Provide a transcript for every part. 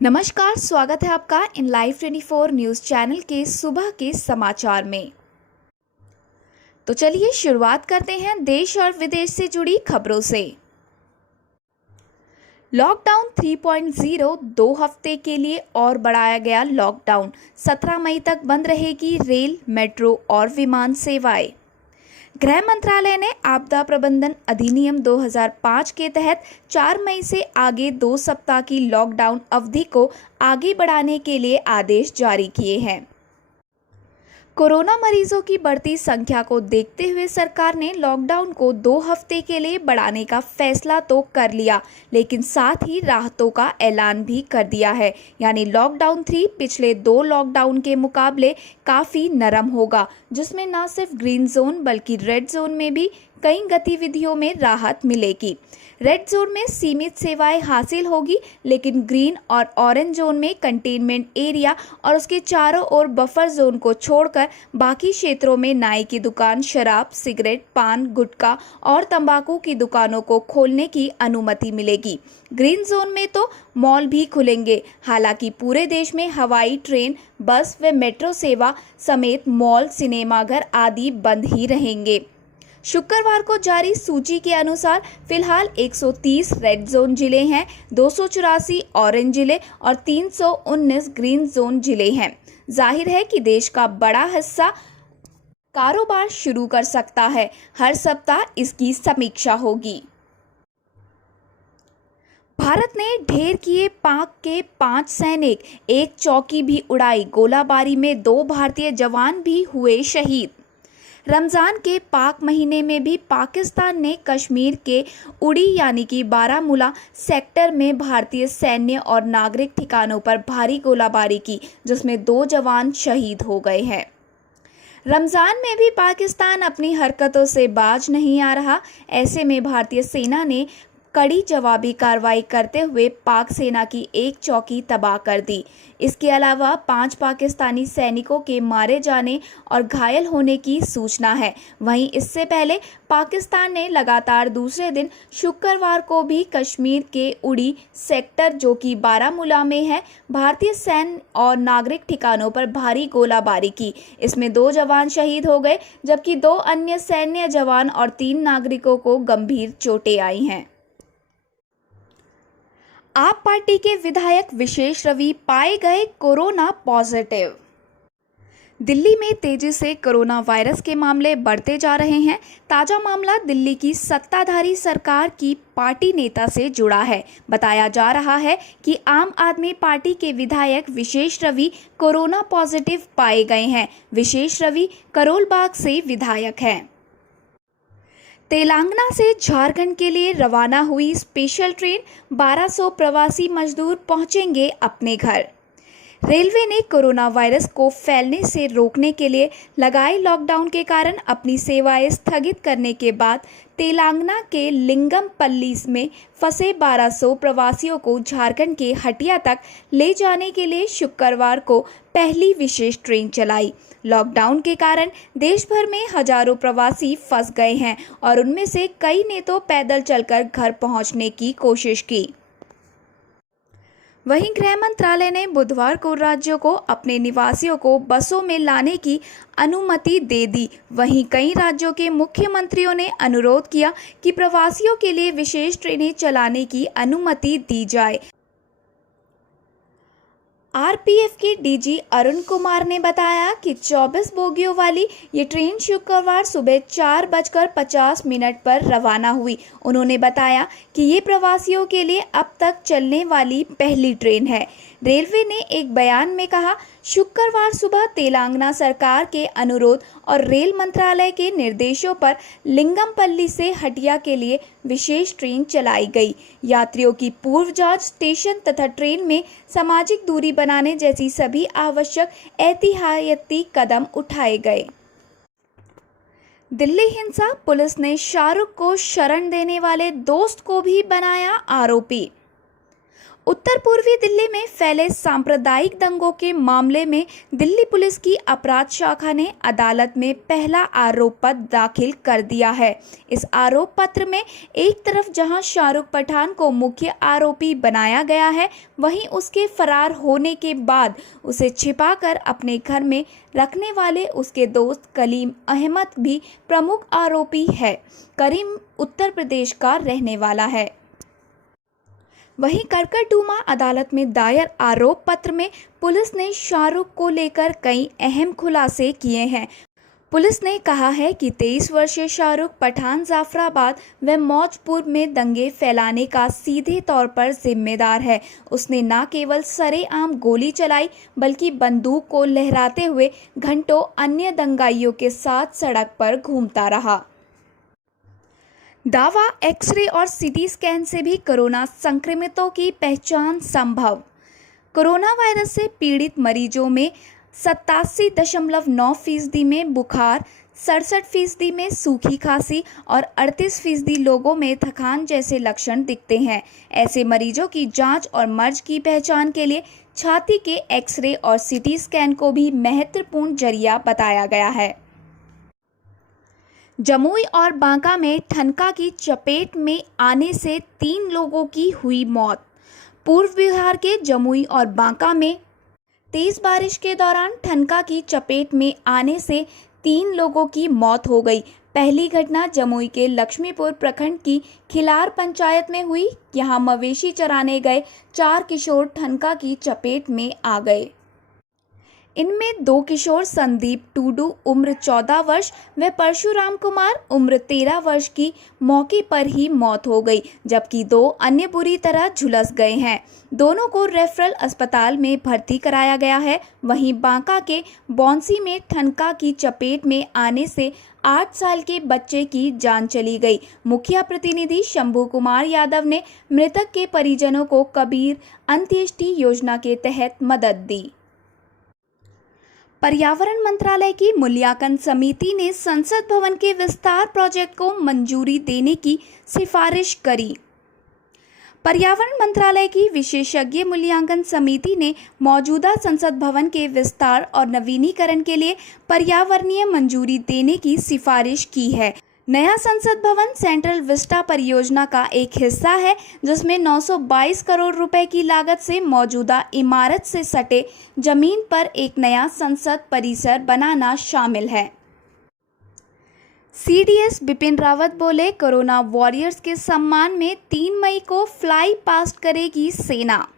नमस्कार, स्वागत है आपका इन लाइव 24 न्यूज़ चैनल के सुबह के समाचार में। तो चलिए शुरुआत करते हैं देश और विदेश से जुड़ी खबरों से। लॉकडाउन 3.0 2 हफ्ते के लिए और बढ़ाया गया। लॉकडाउन 17 मई तक बंद रहेगी रेल, मेट्रो और विमान सेवाएं। गृह मंत्रालय ने आपदा प्रबंधन अधिनियम 2005 के तहत 4 मई से आगे 2 सप्ताह की लॉकडाउन अवधि को आगे बढ़ाने के लिए आदेश जारी किए हैं। कोरोना मरीजों की बढ़ती संख्या को देखते हुए सरकार ने लॉकडाउन को 2 हफ्ते के लिए बढ़ाने का फैसला तो कर लिया, लेकिन साथ ही राहतों का ऐलान भी कर दिया है। यानी लॉकडाउन 3 पिछले 2 लॉकडाउन के मुकाबले काफ़ी नरम होगा, जिसमें न सिर्फ ग्रीन जोन बल्कि रेड जोन में भी कई गतिविधियों में राहत मिलेगी। रेड जोन में सीमित सेवाएं हासिल होगी, लेकिन ग्रीन और ऑरेंज जोन में कंटेनमेंट एरिया और उसके चारों ओर बफर जोन को छोड़कर बाकी क्षेत्रों में नाई की दुकान, शराब, सिगरेट, पान, गुटखा और तंबाकू की दुकानों को खोलने की अनुमति मिलेगी। ग्रीन जोन में तो मॉल भी खुलेंगे। हालांकि पूरे देश में हवाई, ट्रेन, बस व मेट्रो सेवा समेत मॉल, सिनेमाघर आदि बंद ही रहेंगे। शुक्रवार को जारी सूची के अनुसार फिलहाल 130 रेड जोन जिले हैं, 284 ऑरेंज जिले और 319 ग्रीन जोन जिले हैं। जाहिर है कि देश का बड़ा हिस्सा कारोबार शुरू कर सकता है। हर सप्ताह इसकी समीक्षा होगी। भारत ने ढेर किए पाक के 5 सैनिक, 1 चौकी भी उड़ाई। गोलाबारी में 2 भारतीय जवान भी हुए शहीद। रमज़ान के पाक महीने में भी पाकिस्तान ने कश्मीर के उड़ी यानी कि बारामूला सेक्टर में भारतीय सैन्य और नागरिक ठिकानों पर भारी गोलाबारी की, जिसमें 2 जवान शहीद हो गए हैं। रमज़ान में भी पाकिस्तान अपनी हरकतों से बाज नहीं आ रहा। ऐसे में भारतीय सेना ने कड़ी जवाबी कार्रवाई करते हुए पाक सेना की 1 चौकी तबाह कर दी। इसके अलावा 5 पाकिस्तानी सैनिकों के मारे जाने और घायल होने की सूचना है। वहीं इससे पहले पाकिस्तान ने लगातार दूसरे दिन शुक्रवार को भी कश्मीर के उड़ी सेक्टर, जो कि बारामूला में है, भारतीय सैन्य और नागरिक ठिकानों पर भारी गोलाबारी की। इसमें 2 जवान शहीद हो गए, जबकि 2 अन्य सैन्य जवान और 3 नागरिकों को गंभीर चोटें आई हैं। आप पार्टी के विधायक विशेष रवि पाए गए कोरोना पॉजिटिव। दिल्ली में तेजी से कोरोना वायरस के मामले बढ़ते जा रहे हैं। ताज़ा मामला दिल्ली की सत्ताधारी सरकार की पार्टी नेता से जुड़ा है। बताया जा रहा है कि आम आदमी पार्टी के विधायक विशेष रवि कोरोना पॉजिटिव पाए गए हैं। विशेष रवि करोल बाग से विधायक हैं। तेलंगाना से झारखंड के लिए रवाना हुई स्पेशल ट्रेन, 1200 प्रवासी मजदूर पहुंचेंगे अपने घर। रेलवे ने कोरोना वायरस को फैलने से रोकने के लिए लगाए लॉकडाउन के कारण अपनी सेवाएं स्थगित करने के बाद तेलंगाना के लिंगमपल्ली में फंसे 1200 प्रवासियों को झारखंड के हटिया तक ले जाने के लिए शुक्रवार को पहली विशेष ट्रेन चलाई। लॉकडाउन के कारण देश भर में हजारों प्रवासी फंस गए हैं और उनमें से कई ने तो पैदल चलकर घर पहुंचने की कोशिश की। वहीं गृह मंत्रालय ने बुधवार को राज्यों को अपने निवासियों को बसों में लाने की अनुमति दे दी। वहीं कई राज्यों के मुख्यमंत्रियों ने अनुरोध किया कि प्रवासियों के लिए विशेष ट्रेनें चलाने की अनुमति दी जाए। आरपीएफ के डीजी अरुण कुमार ने बताया कि 24 बोगियों वाली ये ट्रेन शुक्रवार सुबह 4:50 पर रवाना हुई। उन्होंने बताया कि ये प्रवासियों के लिए अब तक चलने वाली पहली ट्रेन है। रेलवे ने एक बयान में कहा, शुक्रवार सुबह तेलंगाना सरकार के अनुरोध और रेल मंत्रालय के निर्देशों पर लिंगमपल्ली से हटिया के लिए विशेष ट्रेन चलाई गई। यात्रियों की पूर्व जांच, स्टेशन तथा ट्रेन में सामाजिक दूरी बनाने जैसी सभी आवश्यक एहतियाती कदम उठाए गए। दिल्ली हिंसा, पुलिस ने शाहरुख को शरण देने वाले दोस्त को भी बनाया आरोपी। उत्तर पूर्वी दिल्ली में फैले सांप्रदायिक दंगों के मामले में दिल्ली पुलिस की अपराध शाखा ने अदालत में पहला आरोप पत्र दाखिल कर दिया है। इस आरोप पत्र में एक तरफ जहां शाहरुख पठान को मुख्य आरोपी बनाया गया है, वहीं उसके फरार होने के बाद उसे छिपाकर अपने घर में रखने वाले उसके दोस्त कलीम अहमद भी प्रमुख आरोपी है। करीम उत्तर प्रदेश का रहने वाला है। वहीं करकटडूमा अदालत में दायर आरोप पत्र में पुलिस ने शाहरुख को लेकर कई अहम खुलासे किए हैं। पुलिस ने कहा है कि 23 वर्षीय शाहरुख पठान जाफराबाद व मौजपुर में दंगे फैलाने का सीधे तौर पर जिम्मेदार है। उसने न केवल सरेआम गोली चलाई बल्कि बंदूक को लहराते हुए घंटों अन्य दंगाइयों के साथ सड़क पर घूमता रहा। दावा एक्सरे और सीटी स्कैन से भी कोरोना संक्रमितों की पहचान संभव। कोरोना वायरस से पीड़ित मरीजों में 87.9% में बुखार, 67% में सूखी खांसी और 38% लोगों में थकान जैसे लक्षण दिखते हैं। ऐसे मरीजों की जांच और मर्ज की पहचान के लिए छाती के एक्सरे और सीटी स्कैन को भी महत्वपूर्ण जरिया बताया गया है। जमुई और बांका में ठनका की चपेट में आने से 3 लोगों की हुई मौत। पूर्व बिहार के जमुई और बांका में तेज बारिश के दौरान ठनका की चपेट में आने से 3 लोगों की मौत हो गई। पहली घटना जमुई के लक्ष्मीपुर प्रखंड की खिलार पंचायत में हुई। यहां मवेशी चराने गए 4 किशोर ठनका की चपेट में आ गए। इनमें 2 किशोर संदीप टूडू उम्र 14 वर्ष व परशुराम कुमार उम्र 13 वर्ष की मौके पर ही मौत हो गई, जबकि 2 अन्य बुरी तरह झुलस गए हैं। दोनों को रेफरल अस्पताल में भर्ती कराया गया है। वहीं बांका के बौंसी में ठनका की चपेट में आने से 8 साल के बच्चे की जान चली गई। मुखिया प्रतिनिधि शंभू कुमार यादव ने मृतक के परिजनों को कबीर अंत्येष्टि योजना के तहत मदद दी। पर्यावरण मंत्रालय की मूल्यांकन समिति ने संसद भवन के विस्तार प्रोजेक्ट को मंजूरी देने की सिफारिश करी। पर्यावरण मंत्रालय की विशेषज्ञ मूल्यांकन समिति ने मौजूदा संसद भवन के विस्तार और नवीनीकरण के लिए पर्यावरणीय मंजूरी देने की सिफारिश की है। नया संसद भवन सेंट्रल विस्टा परियोजना का एक हिस्सा है, जिसमें 922 करोड़ रुपए की लागत से मौजूदा इमारत से सटे जमीन पर एक नया संसद परिसर बनाना शामिल है। सीडीएस बिपिन रावत बोले, कोरोना वॉरियर्स के सम्मान में 3 मई को फ्लाई पास्ट करेगी सेना।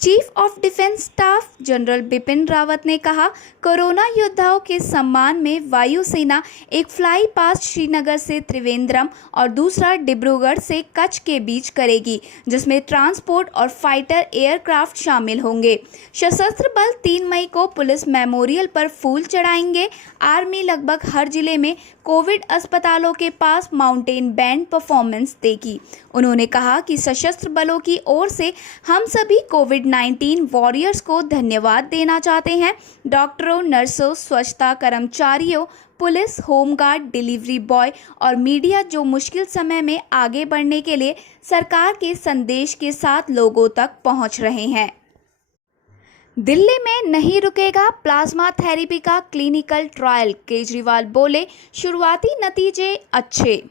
Chief of defence staff general Bipin Rawat ने कहा, कोरोना योद्धाओं के सम्मान में वायुसेना एक फ्लाई पास्ट श्रीनगर से त्रिवेंद्रम और दूसरा डिब्रूगढ़ से कच्छ के बीच करेगी, जिसमें ट्रांसपोर्ट और फाइटर एयरक्राफ्ट शामिल होंगे। सशस्त्र बल 3 मई को पुलिस मेमोरियल पर फूल चढ़ाएंगे। आर्मी लगभग हर जिले में कोविड अस्पतालों के पास माउंटेन बैंड परफॉर्मेंस देगी। उन्होंने कहा कि सशस्त्र बलों की ओर से हम सभी कोविड-19 वॉरियर्स को धन्यवाद देना चाहते हैं। डॉक्टरों, नर्सों, स्वच्छता कर्मचारियों, पुलिस, होमगार्ड, डिलीवरी बॉय और मीडिया जो मुश्किल समय में आगे बढ़ने के लिए सरकार के संदेश के साथ लोगों तक पहुंच रहे हैं। दिल्ली में नहीं रुकेगा प्लाज्मा थेरेपी का क्लिनिकल ट्रायल, केजरीवाल बोले, शुरुआती नतीजे अच्छे।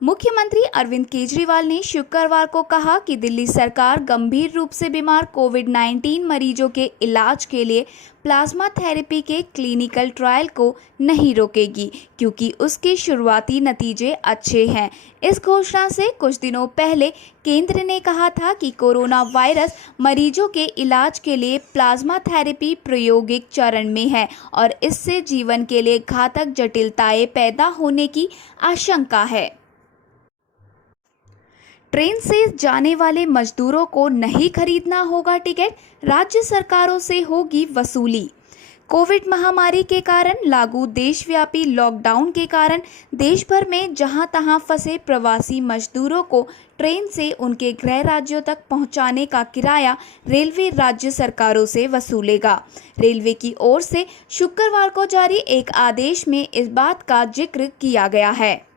मुख्यमंत्री अरविंद केजरीवाल ने शुक्रवार को कहा कि दिल्ली सरकार गंभीर रूप से बीमार कोविड-19 मरीजों के इलाज के लिए प्लाज्मा थेरेपी के क्लिनिकल ट्रायल को नहीं रोकेगी, क्योंकि उसके शुरुआती नतीजे अच्छे हैं। इस घोषणा से कुछ दिनों पहले केंद्र ने कहा था कि कोरोना वायरस मरीजों के इलाज के लिए प्लाज्मा थेरेपी प्रायोगिक चरण में है और इससे जीवन के लिए घातक जटिलताएं पैदा होने की आशंका है। ट्रेन से जाने वाले मजदूरों को नहीं खरीदना होगा टिकट, राज्य सरकारों से होगी वसूली। कोविड महामारी के कारण लागू देशव्यापी लॉकडाउन के कारण देश भर में जहां तहां फंसे प्रवासी मजदूरों को ट्रेन से उनके गृह राज्यों तक पहुंचाने का किराया रेलवे राज्य सरकारों से वसूलेगा। रेलवे की ओर से शुक्रवार को जारी एक आदेश में इस बात का जिक्र किया गया है।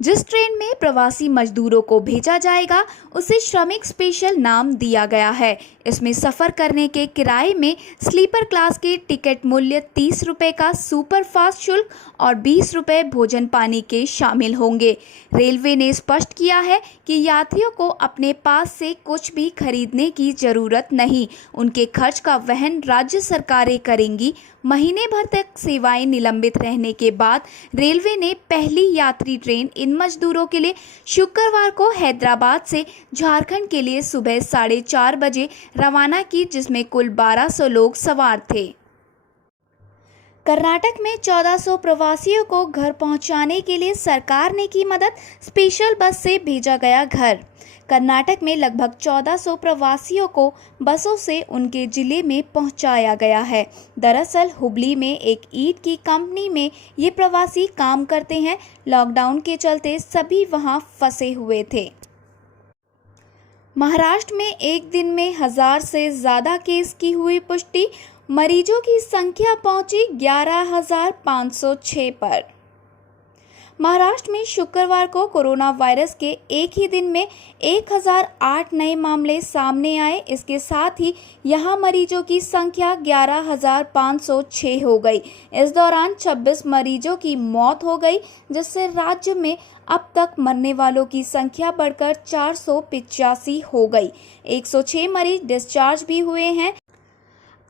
जिस ट्रेन में प्रवासी मजदूरों को भेजा जाएगा उसे श्रमिक स्पेशल नाम दिया गया है। इसमें सफ़र करने के किराए में स्लीपर क्लास के टिकट मूल्य 30 रुपये का सुपर फास्ट शुल्क और 20 रुपये भोजन पानी के शामिल होंगे। रेलवे ने स्पष्ट किया है कि यात्रियों को अपने पास से कुछ भी खरीदने की जरूरत नहीं, उनके खर्च का वहन राज्य सरकारें करेंगी। महीने भर तक सेवाएं निलंबित रहने के बाद रेलवे ने पहली यात्री ट्रेन इन मजदूरों के लिए शुक्रवार को हैदराबाद से झारखंड के लिए सुबह 4:30 बजे रवाना की, जिसमें कुल 1200 लोग सवार थे। कर्नाटक में 1400 प्रवासियों को घर पहुंचाने के लिए सरकार ने की मदद, स्पेशल बस से भेजा गया घर। कर्नाटक में लगभग 1400 प्रवासियों को बसों से उनके जिले में पहुंचाया गया है। दरअसल हुबली में एक ईंट की कंपनी में ये प्रवासी काम करते हैं। लॉकडाउन के चलते सभी वहां फंसे हुए थे। महाराष्ट्र में एक दिन में 1000 से ज़्यादा केस की हुई पुष्टि, मरीजों की संख्या पहुंची 11,506 पर। महाराष्ट्र में शुक्रवार को कोरोना वायरस के एक ही दिन में 1008 नए मामले सामने आए। इसके साथ ही यहां मरीजों की संख्या 11,506 हो गई। इस दौरान 26 मरीजों की मौत हो गई, जिससे राज्य में अब तक मरने वालों की संख्या बढ़कर 485 हो गई। 106 मरीज डिस्चार्ज भी हुए हैं।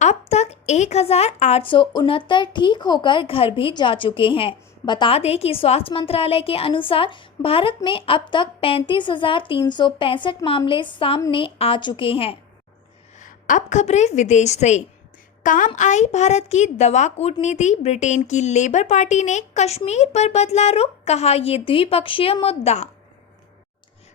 अब तक 1869 ठीक होकर घर भी जा चुके हैं। बता दें कि स्वास्थ्य मंत्रालय के अनुसार भारत में अब तक 35,365 मामले सामने आ चुके हैं। अब खबरें विदेश से। काम आई भारत की दवा कूटनीति, ब्रिटेन की लेबर पार्टी ने कश्मीर पर बदला रुख, कहा ये द्विपक्षीय मुद्दा।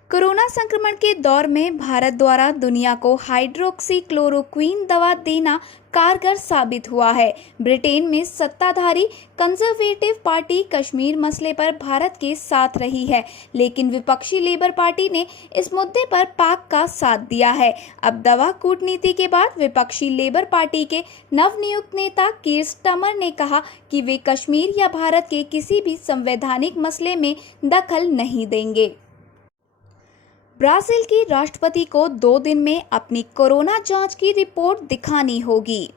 कोरोना संक्रमण के दौर में भारत द्वारा दुनिया को हाइड्रोक्सीक्लोरोक्वीन दवा देना कारगर साबित हुआ है। ब्रिटेन में सत्ताधारी कंजर्वेटिव पार्टी कश्मीर मसले पर भारत के साथ रही है, लेकिन विपक्षी लेबर पार्टी ने इस मुद्दे पर पाक का साथ दिया है। अब दवा कूटनीति के बाद विपक्षी लेबर पार्टी के नवनियुक्त नेता कीर स्टारमर ने कहा कि वे कश्मीर या भारत के किसी भी संवैधानिक मसले में दखल नहीं देंगे। ब्राजील की राष्ट्रपति को 2 दिन में अपनी कोरोना जांच की रिपोर्ट दिखानी होगी।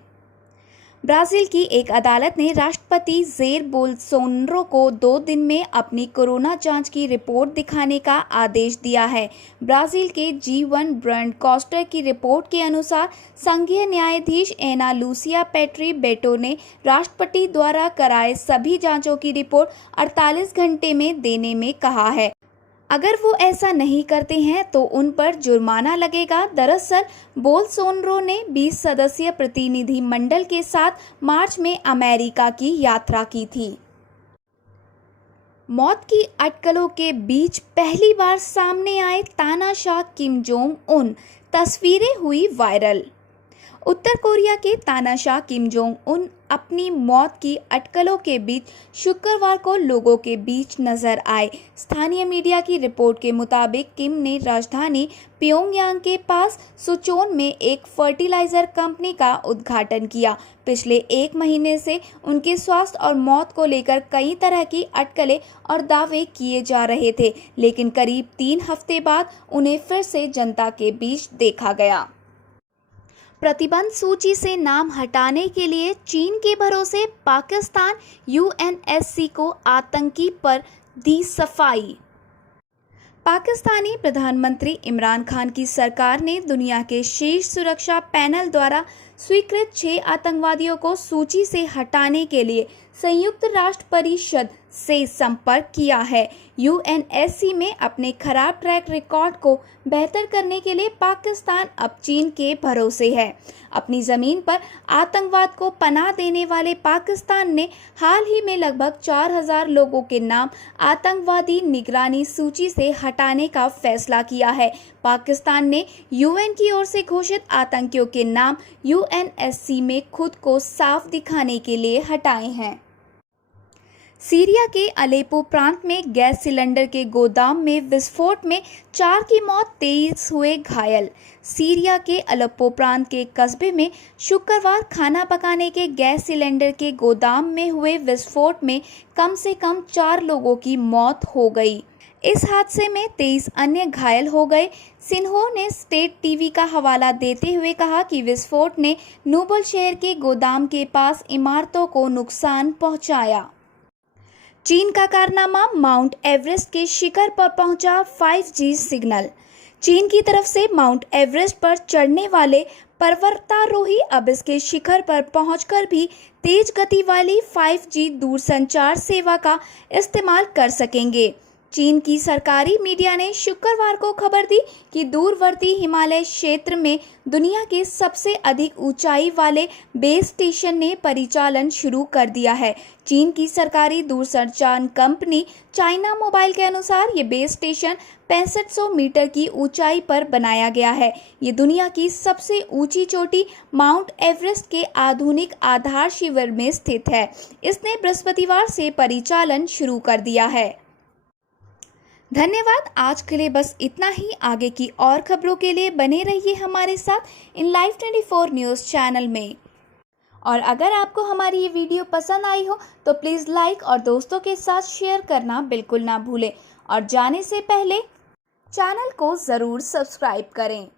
ब्राजील की एक अदालत ने राष्ट्रपति जेर बोल्सोनारो को 2 दिन में अपनी कोरोना जांच की रिपोर्ट दिखाने का आदेश दिया है। ब्राजील के G1 ब्रांड कॉस्टर की रिपोर्ट के अनुसार संघीय न्यायाधीश एना लूसिया पेट्री बेटो ने राष्ट्रपति द्वारा कराए सभी जांचों की रिपोर्ट 48 घंटे में देने में कहा है। अगर वो ऐसा नहीं करते हैं तो उन पर जुर्माना लगेगा। दरअसल बोल्सोनारो ने 20 सदस्यीय प्रतिनिधि मंडल के साथ मार्च में अमेरिका की यात्रा की थी। मौत की अटकलों के बीच पहली बार सामने आए तानाशाह किम जोंग उन, तस्वीरें हुई वायरल। उत्तर कोरिया के तानाशाह किम जोंग उन अपनी मौत की अटकलों के बीच शुक्रवार को लोगों के बीच नजर आए। स्थानीय मीडिया की रिपोर्ट के मुताबिक किम ने राजधानी प्योंगयांग के पास सुचोन में एक फर्टिलाइजर कंपनी का उद्घाटन किया। पिछले 1 महीने से उनके स्वास्थ्य और मौत को लेकर कई तरह की अटकलें और दावे किए जा रहे थे, लेकिन करीब 3 हफ्ते बाद उन्हें फिर से जनता के बीच देखा गया। प्रतिबंध सूची से नाम हटाने के लिए चीन के भरोसे पाकिस्तान, UNSC को आतंकी पर दी सफाई। पाकिस्तानी प्रधानमंत्री इमरान खान की सरकार ने दुनिया के शीर्ष सुरक्षा पैनल द्वारा स्वीकृत 6 आतंकवादियों को सूची से हटाने के लिए संयुक्त राष्ट्र परिषद से संपर्क किया है। UNSC में अपने खराब ट्रैक रिकॉर्ड को बेहतर करने के लिए पाकिस्तान अब चीन के भरोसे है। अपनी ज़मीन पर आतंकवाद को पनाह देने वाले पाकिस्तान ने हाल ही में लगभग 4000 लोगों के नाम आतंकवादी निगरानी सूची से हटाने का फैसला किया है। पाकिस्तान ने UN की ओर से घोषित आतंकियों के नाम UNSC में खुद को साफ दिखाने के लिए हटाए हैं। सीरिया के अलेपो प्रांत में गैस सिलेंडर के गोदाम में विस्फोट में 4 की मौत, 23 हुए घायल। सीरिया के अलेपो प्रांत के कस्बे में शुक्रवार खाना पकाने के गैस सिलेंडर के गोदाम में हुए विस्फोट में कम से कम 4 लोगों की मौत हो गई। इस हादसे में 23 अन्य घायल हो गए। सिन्हो ने स्टेट टीवी का हवाला देते हुए कहा कि विस्फोट ने नूबल शहर के गोदाम के पास इमारतों को नुकसान पहुंचाया। चीन का कारनामा, माउंट एवरेस्ट के शिखर पर पहुंचा 5G सिग्नल। चीन की तरफ से माउंट एवरेस्ट पर चढ़ने वाले पर्वतारोही अब इसके शिखर पर पहुंचकर भी तेज गति वाली 5G दूरसंचार सेवा का इस्तेमाल कर सकेंगे। चीन की सरकारी मीडिया ने शुक्रवार को खबर दी कि दूरवर्ती हिमालय क्षेत्र में दुनिया के सबसे अधिक ऊंचाई वाले बेस स्टेशन ने परिचालन शुरू कर दिया है। चीन की सरकारी दूरसंचार कंपनी चाइना मोबाइल के अनुसार ये बेस स्टेशन 6500 मीटर की ऊंचाई पर बनाया गया है। ये दुनिया की सबसे ऊंची चोटी माउंट एवरेस्ट के आधुनिक आधार शिविर में स्थित है। इसने बृहस्पतिवार से परिचालन शुरू कर दिया है। धन्यवाद। आज के लिए बस इतना ही। आगे की और खबरों के लिए बने रहिए हमारे साथ इन लाइव 24 न्यूज़ चैनल में। और अगर आपको हमारी ये वीडियो पसंद आई हो तो प्लीज़ लाइक और दोस्तों के साथ शेयर करना बिल्कुल ना भूलें। और जाने से पहले चैनल को ज़रूर सब्सक्राइब करें।